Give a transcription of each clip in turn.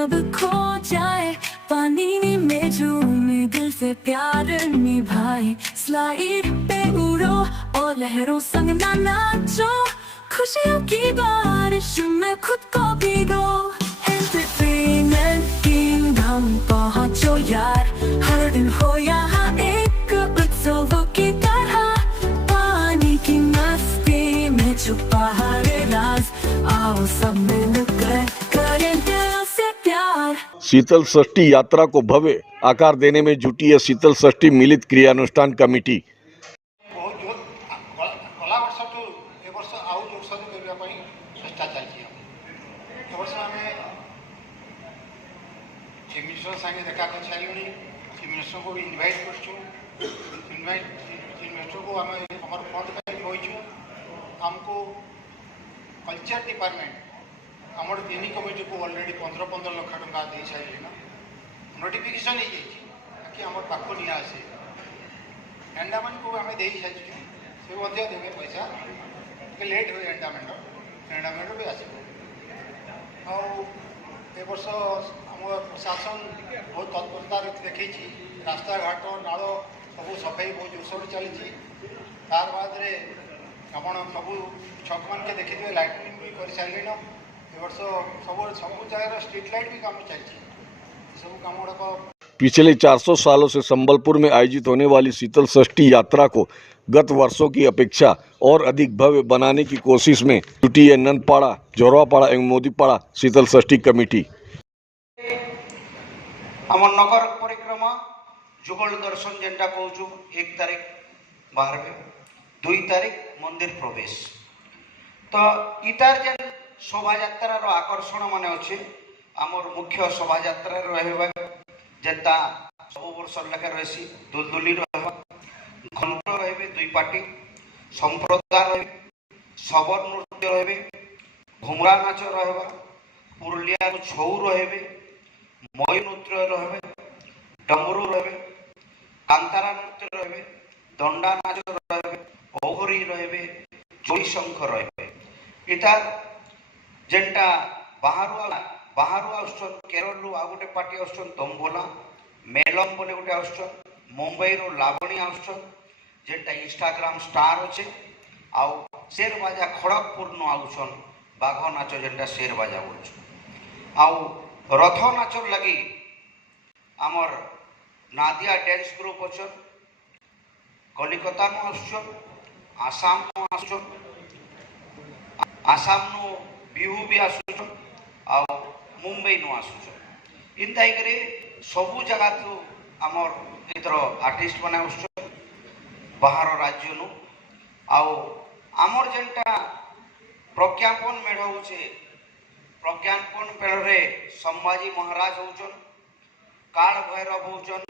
सब खो जाए, पानी में झूमे दिल से प्यार निभाए। स्लाइड पे उड़ो और लहरों संग ना नाचो, खुशियों की बारिश में खुद को भिगो। एंटरटेनमेंट किंगडम पहुंचो यार, हर दिन हो यहाँ एक उत्सव की तरह। पानी की मस्ती में छुपा हर राज, आओ सब मिलकर करें दिल से प्यार। शीतल षष्ठी यात्रा को भव्य आकार देने में जुटी है शीतल षष्ठी मिलित क्रियानुष्ठान कमिटी। चेष्टा चलती चीफ मिनिस्टर संगे देखा कर सारे चीफ मिनिस्टर को भी इनवाइट कर चीफ मिनिस्टर को आम फंड कहूँ आमको कल्चर डिपार्टमेंट आम तीन कमिटी को अलरेडी 15-15 लाख टंका दे सारे नोटिफिकेशन हो जाए कि आम पाख नि आसे एंडामेंट को आम दे सारी से देवे पैसा लेट हुए एंडामेंट भी आस वर्ष आम प्रशासन बहुत तत्परता देखी रास्ता घाट नाल सब सफाई बहुत जोरसोर चली तार बाद आप सब छक मान के देखिए लाइटिंग भी कर सारे वर्ष सब जगह स्ट्रीट लाइट भी काम चलती सब काम गुड़ाक। पिछले 400 सालों से संबलपुर में आयोजित होने वाली शीतल षष्ठी यात्रा को गत वर्षों की अपेक्षा और अधिक भव्य बनाने की कोशिश में जुटी है नंदपाड़ा, जोरवापाड़ा एवं मोदीपाड़ा शीतल षष्ठी कमेटी। आम नगर परिक्रमा जुगल दर्शन जेनटा कहूँ 1 तारीख बाहर 2 तारीख मंदिर प्रवेश तो इतार जेन शोभा यात्रार आकर्षण मान अच्छे आमर मुख्य शोभा यात्रा रहा जेनता सब वर्ष लेखा रही दुलदुली रहा घंट रे 2 पार्टी संप्रदाय रे शबर नृत्य रे घुमरा नाच रहा पुरुलिया छौ रे मई नृत्य रे डमरू रे कांतारा नृत्य रे दंडा नाच रे ओघरी रे जोड़ी शंख रे इटा जेनटा बाहर आसन केरल आ गोटे पार्टी आसन तंबोला मेलम बोले गोटे आसन मुंबई रो लावणी आसन जेनटा इंस्टाग्राम स्टार अच्छे आउ शेर बाजा खड़गपुर नु आउसन बाघ नाच जेनटा शेर बाजा बोल आउ रथ नाच लगी आमर नादिया डांस ग्रुप अच्छन कलिकता नु आसन आसाम नु आसन आसाम नु बिहू भी आसुन आ मुंबई नु आसुन इन ताई सबू जगह तो आमर इधर आर्टिस्ट मैंने आसुन बाहर राज्य नु आउ आमर जेनटा प्रज्ञापन मेढ़ हो प्रज्ञापन मेढ़ संभाजी महाराज होचन काल भैरव होचन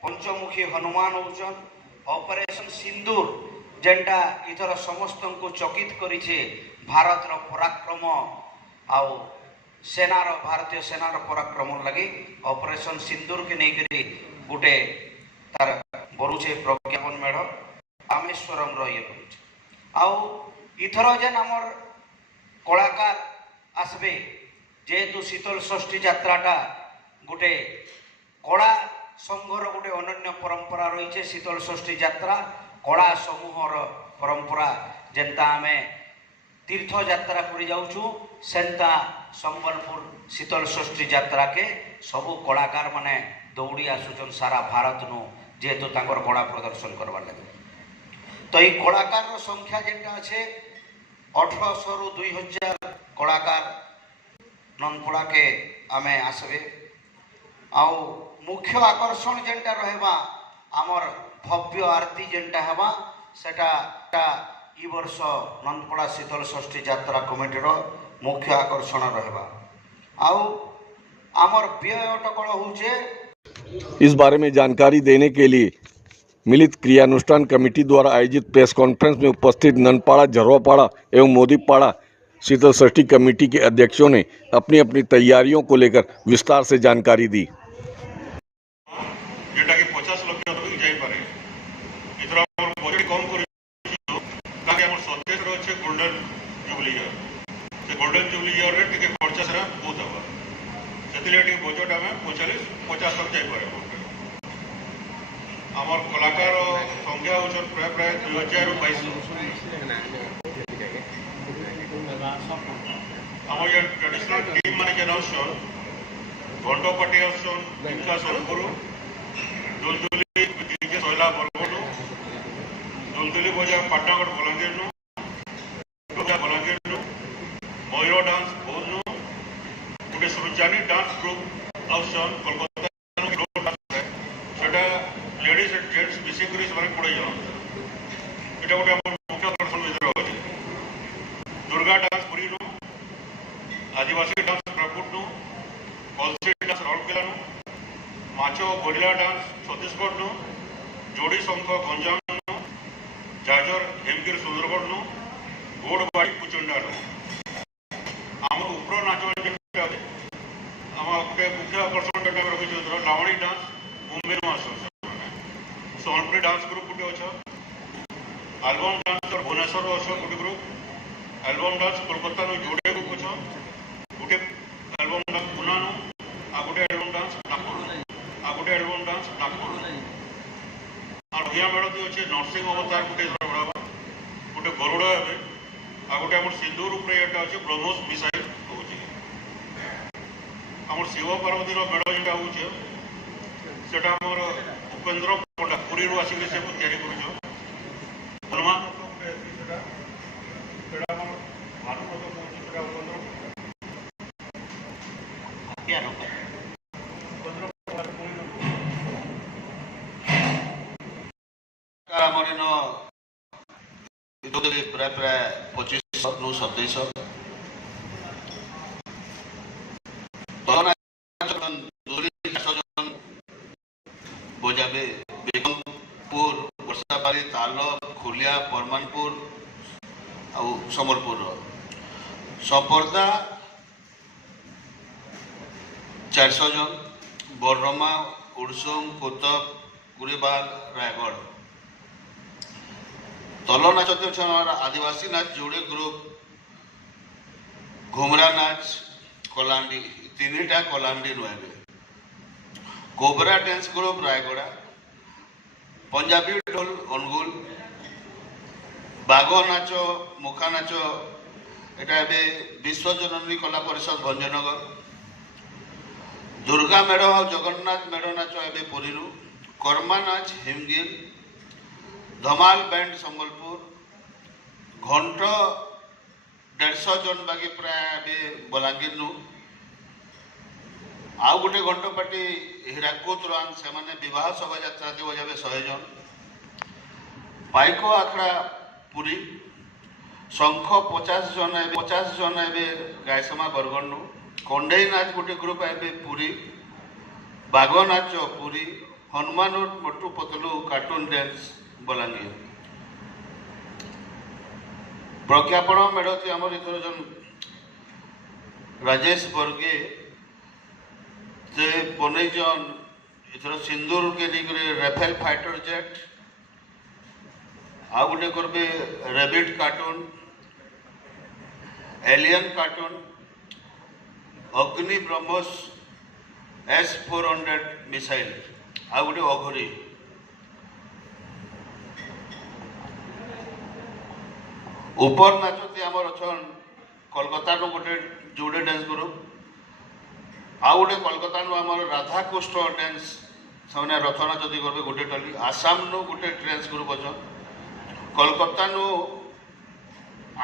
पंचमुखी हनुमान होचन ऑपरेशन सिंदूर जेनटा इधर समस्त को चकित करिछे भारत रो पराक्रम आउ सेनार भारतीय सेनार पराक्रम लगी ऑपरेशन सिंदूर के नहीं करी गोटे तार बरुचे प्रज्ञापन मेढ़ रामेश्वरम रो ये आउ इथर जेन आमर कलाकार आसबे जेहेतु शीतल षष्ठी यात्राटा गोटे कला संघर गोटे अनन्य परंपरा रही शीतल षष्ठी यात्रा कला समूहर परंपरा जेनता आमे तीर्थ यात्रा कर जाऊँ सेंता संबलपुर शीतल षष्ठी यात्रा के सबू कलाकार माने दौड़ी आसुचन सारा भारत नु जेहेतु तांकर कला प्रदर्शन करवार लगे तो ये कलाकार संख्या जेनटा अच्छे 1800 रु 2000 कलाकार नंदपड़ा के आमे आसबे आउ मुख्य आकर्षण जेनटा रहबा आमर भव्य आरती जेनटा हेबा सेटा ई वर्ष नंदपड़ा शीतल षष्ठी यात्रा कमिटीर मुख्य आकर्षण रहबा आउ आमर व्यय अटकल होचे। इस बारे में जानकारी देने के लिए मिलित क्रियानुष्ठान कमेटी द्वारा आयोजित प्रेस कॉन्फ्रेंस में उपस्थित नंदपाड़ा, जोरवापाड़ा एवं मोदीपाड़ा शीतल षष्ठी कमेटी के अध्यक्षों ने अपनी अपनी तैयारियों को लेकर विस्तार से जानकारी दी। गोल्डन जुबली ईयर रे टिके खर्चा सारा बहुत हवा से बजेट आम 50 तक जापर आमर कलाकार संख्या हो प्राय प्राय 2000 ରୁ 2200 आम ये ट्रेडिशनल टीम मैंने जेन आसन घंटपाटी आसन ढेंका सोनपुर दुलदुली डीजे सोहला बरगढ़ दुलदुली बजा पाटनागढ़ बलांगीर बलांगीर मयूर डांस बौद्ध गोटे सृजानी डांस ग्रुप आसन कोलकाता लेडीज एंड जेंट्स मिसिक 20 जन ये गोटे मुख्य आकर्षण भर अच्छे दुर्गा डांस पुरी आदिवासी डांस कोरापुट कलसी डांस राउरकेला माछो गोरिल्ला डांस छत्तीसगढ़ जोड़ी शंख गंजाम जाजर हेमगिर सुंदरगढ़ गोड़बाड़ी कुचंडा आम उपर नाच आम गोटे मुख्य आकर्षण रखी लावणी डांस मुंबई आस सोनपुरी डांस ग्रुप गोटे अच्छ एल्बम डांस भुवनेश्वर अच्छ गोटे ग्रुप एल्बम डांस कोलकाता जोड़े ग्रुप अच्छ गोटे एल्बम डांस पुना आ गोटे एल्बम डांस नागपुर आ गोटे एल्बम डांस नागपुर आ भैया मेड़ती अच्छे नरसिंह अवतार गोटे बढ़ावा गोटे गरुड़ ए आ गोटे आम सिंधु रूप अच्छे ब्रह्मोस मिसाइल हूँ आम शिव पार्वती मेड़ जेटा हूँ सेटा आमर उपेन्द्र पंडा पुरी आसिक से तैयारी कर हनुमान प्राय प्राय 2500 ରୁ 2700 बजाबे बेगमपुर वर्षापाली ताल खुलिया परमानपुर आ समलपुर संपर्दा 400 जन बरमा उड़सुम कोतक कुरीबाग रायगढ़ तल नाच आदिवासी नाच जोड़े ग्रुप घुमरा नाच कलांडी 3टा कलांडी नुहे cobra dance group Rayagada Punjabi ढोल अनुगुल बाघ नाच मुखा नाच एटा विश्वजननी कला परिषद भंजनगर दुर्गा मेढ़ और जगन्नाथ मेढ़ नाच ए पुरी कर्मा नाच हिमगिर धमाल बैंड संबलपुर घंट 150 जन बाकी प्राय बलांगीर आउ गोटे घंटपाटी हीराकुद रान से बह शोभा यात्रा बजाबे 100 जन पाइक आखड़ा पुरी शंख 50 जन ए गायसमा बरगढ़ कंडई नाच गोटे ग्रुप ए पुरी बाघ नाच पुरी हनुमान मोटू पतलू कार्टून डांस बलांगीर प्रज्ञापन मेढ़ती आमर इथर जन राजेश बर्गे से बनईन इथर सिंदूर के राफेल फाइटर जेट आ गोटे करबे रेबिट कार्टून एलियन कार्टून अग्नि ब्रह्मोस S-400 मिसाइल आ गोटे अघोरी ऊपर नाचती आमर अच्छन कोलकाता गोटे जोड़े डांस ग्रुप आ गोटे कोलकाता आमर राधाकृष्ण डांस से रचना जदि करेंगे गोटे टली आसाम गोटे डांस ग्रुप अच्छन कोलकाता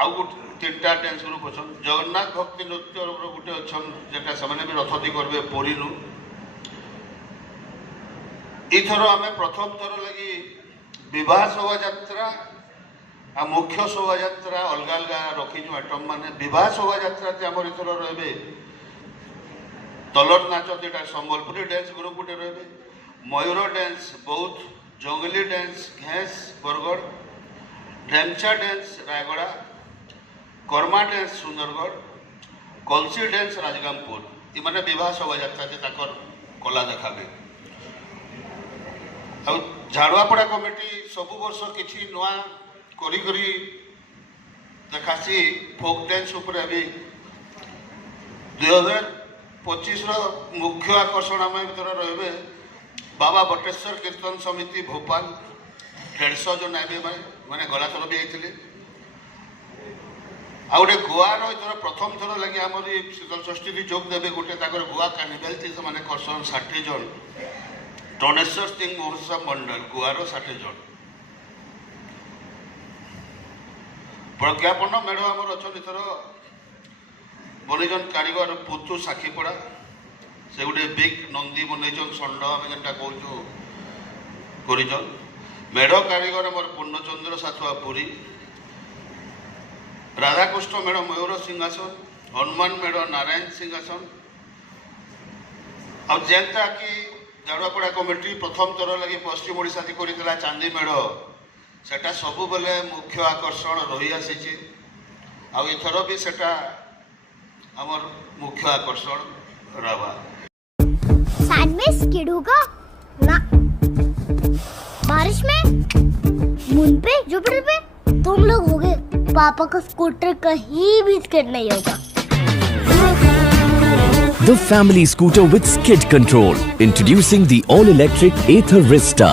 आउ गोटे 3टा डांस ग्रुप अच्छन जगन्नाथ भक्ति नृत्य गोटे अच्छन जेटा से भी रथती करेंगे पुरी इथर आम प्रथम थर लगी विवाह शोभा यात्रा आ मुख्य शोभा यात्रा अलग अलग रखीचु आइटम माने विवाह शोभा यात्रा आमर इथर रे तलर नाच 2टा संबलपुरी डांस ग्रुप गोटे रे मयूर dance Baudh Jangli dance Ghess Bargarh Dhemcha dance Rayagada Karma dance Sundargarh Kalsi dance Rajgampur ये माने विवाह शोभा यात्रा ताकर कला देखाबे आ झाड़ुआपड़ा कमिटी सब वर्ष किसी नुआ करी करी देखासी फोक डांस उपर अभी 2000 25 मुख्य आकर्षण आम भर रे बाबा बटेश्वर कीर्तन समिति भोपाल 150 जन आए मैंने गला थर भी आते आ गए गोवार एथर प्रथम थर लगे आम शीतल षष्ठी जोग देवे गोटे गोवा कार्निवाल थी से करसन 60 जन टनेश्वर सिंह महोत्सव मंडल गोवार 60 जन प्रज्ञापन मेढ़ आमर अच्छा इथर बनईन कारीगर पुतु साखीपड़ा से गोटे बिग नंदी बनईन षंड आम जेनटा कहूँ करन मेढ़ कारीगर आमर पूर्णचंद्र साथुआ पुरी राधाकृष्ण मेढ़ मयूर सिंहासन हनुमान मेढ़ नारायण सिंहासन आ जेनटा कि झाड़ुआपड़ा कमिटी प्रथम थर लगे पश्चिम ओडिशा करता चांदी मेढ़ सेटा सबु बेले मुख्य आकर्षण रही आसी आथर भी सेटा आमर मुख्य आकर्षण रहा। साथ में स्किड होगा ना बारिश में मून पे जुपिटर पे तुम लोग होगे पापा का स्कूटर कहीं भी स्किड नहीं होगा। The family scooter with skid control. Introducing the all-electric Ather Vista.